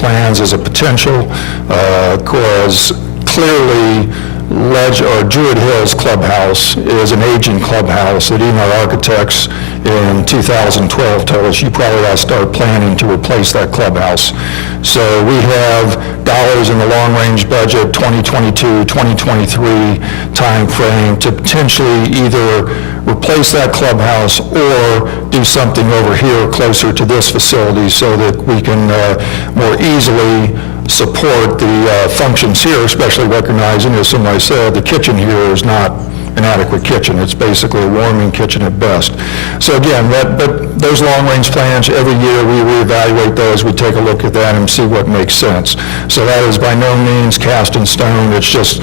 plans as a potential, because clearly Druid Hills Clubhouse is an aging clubhouse that even our architects in 2012 told us you probably ought to start planning to replace that clubhouse. So we have dollars in the long-range budget, 2022, 2023 timeframe to potentially either replace that clubhouse or do something over here closer to this facility so that we can more easily support the functions here, especially recognizing, as somebody said, the kitchen here is not an adequate kitchen. It's basically a warming kitchen at best. So again, but those long-range plans, every year we reevaluate those, we take a look at that and see what makes sense. So that is by no means cast in stone, it's just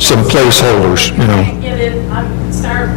some placeholders, you know. Get it, start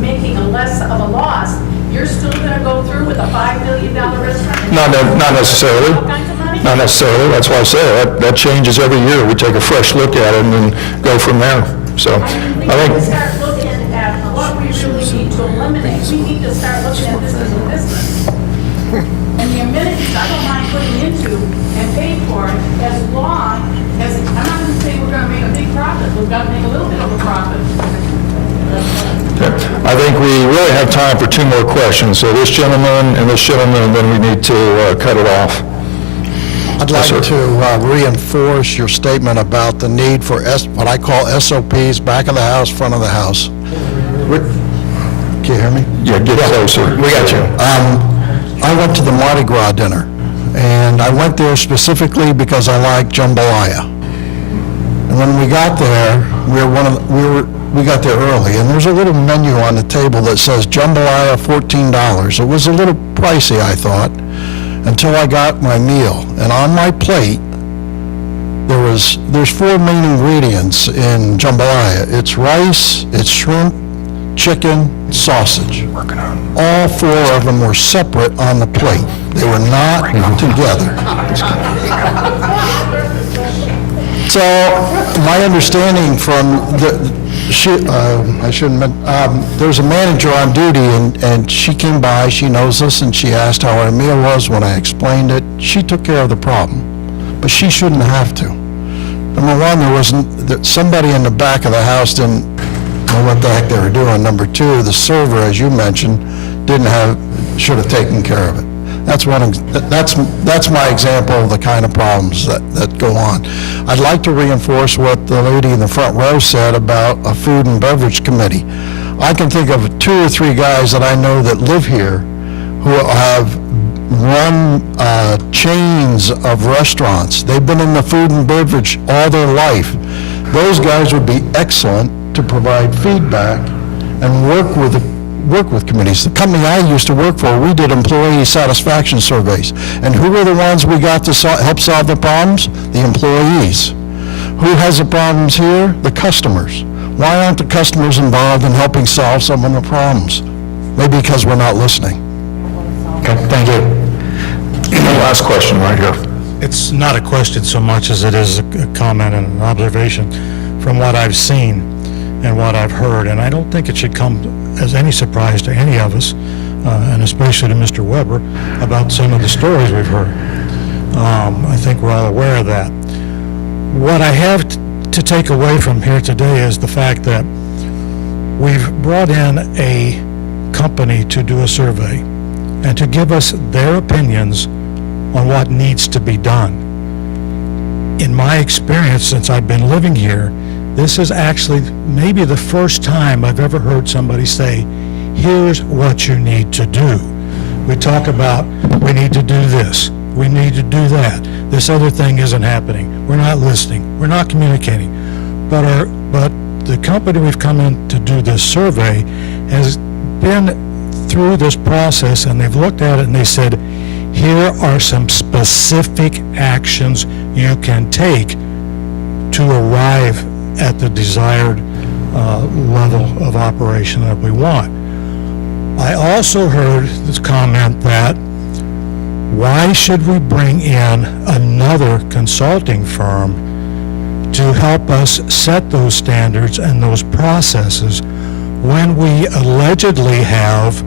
making a less of a loss, you're still gonna go through with a $5 million restaurant? Not necessarily. All kinds of money? Not necessarily. That's why I say that changes every year. We take a fresh look at it and then go from there. So We need to start looking at what we really need to eliminate. We need to start looking at this as a business. And the amenities, I don't mind putting into and pay for it as long as, I'm not gonna say we're gonna make a big profit, we've got to make a little bit of a profit. I think we really have time for two more questions. So this gentleman and this gentleman, and then we need to cut it off. I'd like to reinforce your statement about the need for what I call SOPs, back of the house, front of the house. Can you hear me? Yeah, get closer. We got you. I went to the Mardi Gras dinner, and I went there specifically because I like jambalaya. And when we got there, we got there early, and there's a little menu on the table that says jambalaya $14. It was a little pricey, I thought, until I got my meal. And on my plate, there's four main ingredients in jambalaya. It's rice, it's shrimp, chicken, sausage. All four of them were separate on the plate. They were not together. So my understanding from there's a manager on duty, and she came by, she knows us, and she asked how our meal was. When I explained it, she took care of the problem, but she shouldn't have to. Number one, somebody in the back of the house didn't know what the heck they were doing. Number two, the server, as you mentioned, should have taken care of it. That's my example of the kind of problems that go on. I'd like to reinforce what the lady in the front row said about a food and beverage committee. I can think of 2 or 3 guys that I know that live here who have run chains of restaurants. They've been in the food and beverage all their life. Those guys would be excellent to provide feedback and work with committees. The company I used to work for, we did employee satisfaction surveys. And who were the ones we got to help solve the problems? The employees. Who has the problems here? The customers. Why aren't the customers involved in helping solve some of the problems? Maybe because we're not listening. Okay, thank you. Last question right here. It's not a question so much as it is a comment and an observation from what I've seen and what I've heard, and I don't think it should come as any surprise to any of us, and especially to Mr. Weber, about some of the stories we've heard. I think we're all aware of that. What I have to take away from here today is the fact that we've brought in a company to do a survey and to give us their opinions on what needs to be done. In my experience, since I've been living here, this is actually maybe the first time I've ever heard somebody say, here's what you need to do. We talk about, we need to do this, we need to do that, this other thing isn't happening, we're not listening, we're not communicating. But the company we've come in to do this survey has been through this process, and they've looked at it and they said, here are some specific actions you can take to arrive at the desired level of operation that we want. I also heard this comment that why should we bring in another consulting firm to help us set those standards and those processes when we allegedly have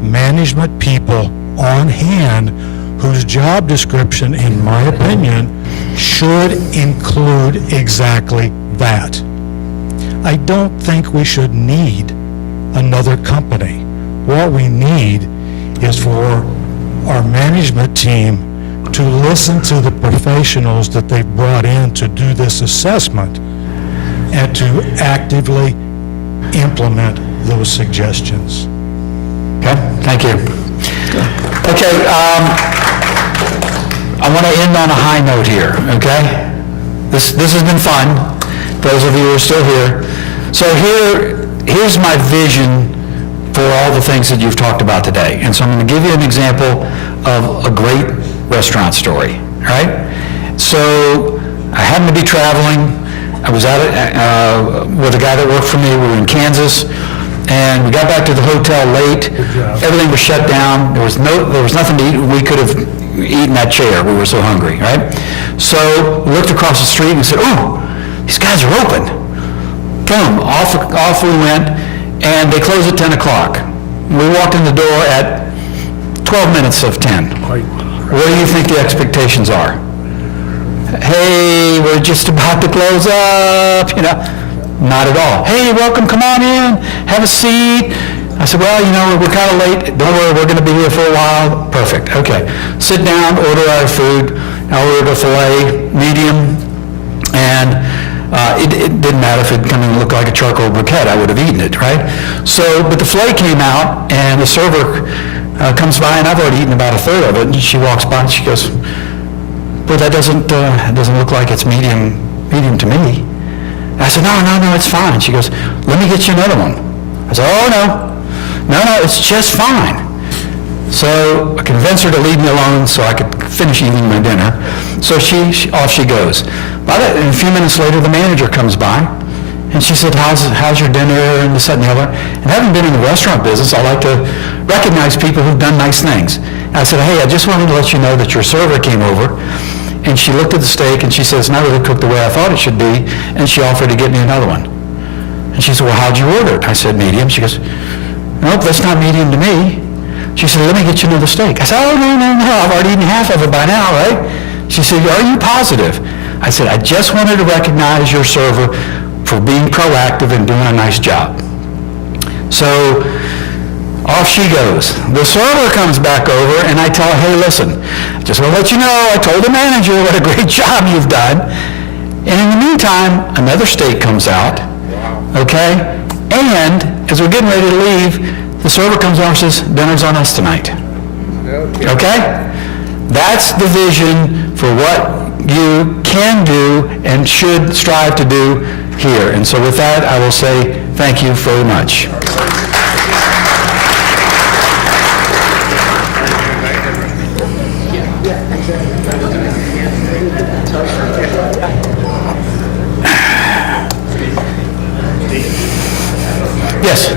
management people on hand whose job description, in my opinion, should include exactly that. I don't think we should need another company. What we need is for our management team to listen to the professionals that they've brought in to do this assessment and to actively implement those suggestions. Okay, thank you. Okay, I want to end on a high note here, okay? This has been fun, those of you who are still here. So here's my vision for all the things that you've talked about today. And so I'm going to give you an example of a great restaurant story, all right? So I happened to be traveling. I was out with a guy that worked for me. We were in Kansas, and we got back to the hotel late. Everything was shut down. There was nothing to eat. We could have eaten that chair. We were so hungry, right? So we looked across the street and said, "Oh, these guys are open." Boom, off we went, and they closed at 10 o'clock. We walked in the door at 12 minutes of 10. What do you think the expectations are? Hey, we're just about to close up, you know. Not at all. Hey, welcome, come on in, have a seat. I said, well, you know, we're kind of late. Don't worry, we're going to be here for a while. Perfect, okay. Sit down, order our food. I ordered a filet, medium, and it didn't matter if it kind of looked like a charcoal briquette. I would have eaten it, right? So, but the filet came out, and the server comes by, and I've already eaten about a third of it, and she walks by, and she goes, "But that doesn't look like it's medium to me." I said, no, it's fine. She goes, "Let me get you another one." I said, "Oh, no, it's just fine." So I convinced her to leave me alone so I could finish eating my dinner. So off she goes. And a few minutes later, the manager comes by, and she said, how's your dinner, and this, that, and the other. And having been in the restaurant business, I like to recognize people who've done nice things. And I said, "Hey, I just wanted to let you know that your server came over." And she looked at the steak, and she says, "Not really cooked the way I thought it should be," and she offered to get me another one. And she said, "Well, how'd you order it?" I said, "Medium." She goes, "Nope, that's not medium to me." She said, "Let me get you another steak." I said, "Oh, no, I've already eaten half of it by now, right?" She said, "Are you positive?" I said, "I just wanted to recognize your server for being proactive and doing a nice job." So off she goes. The server comes back over, and I tell her, "Hey, listen, just want to let you know, I told the manager what a great job you've done." And in the meantime, another steak comes out, okay? And as we're getting ready to leave, the server comes over and says, "Dinner's on us tonight." Okay? That's the vision for what you can do and should strive to do here. And so with that, I will say thank you very much. Yes?